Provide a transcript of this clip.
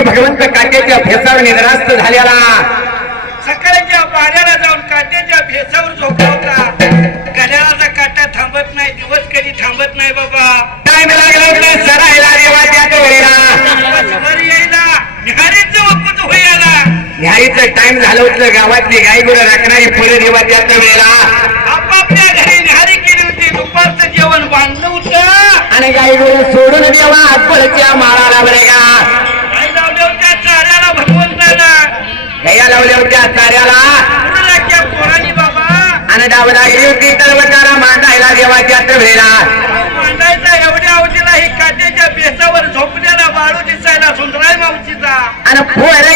की भगवंत काट्याच्या भेसावर निद्रास्त झालेला सकाळच्या पाण्याला जाऊन काट्याच्या भेसावर झोपला होता. घड्याळाचा काटा थांबत नाही, दिवस कधी थांबत नाही बाबा. टाइम लागला होता सरायला देवाच्या तोडीला वर यायला निहारीचं वकूच व्हायला. न्यायचं टाइम झालं होतं. गावातली गाई गुरं राखणारी फुलं देवाच्या वेळेला आपापल्या घरी निहारी केली होती. दुपारचं जेवण बांधलं होतं आणि गाई गुरं सोडून देवा आत्महत्या मारायला बरे का आई लावल्या होत्या चाऱ्याला भगवंताला. गया लावल्या होत्या चाऱ्याला गुरुराच्या पोरांनी बाबा आणि डावला गेली होती तलवटाला मांडायला देवाच्या वेळेला मांडायचा एवढ्या अवधीला ही काट्याच्या बेसावर झोपलेला बाळू दिसायला सुंदराय मावशीचा. आणि पोर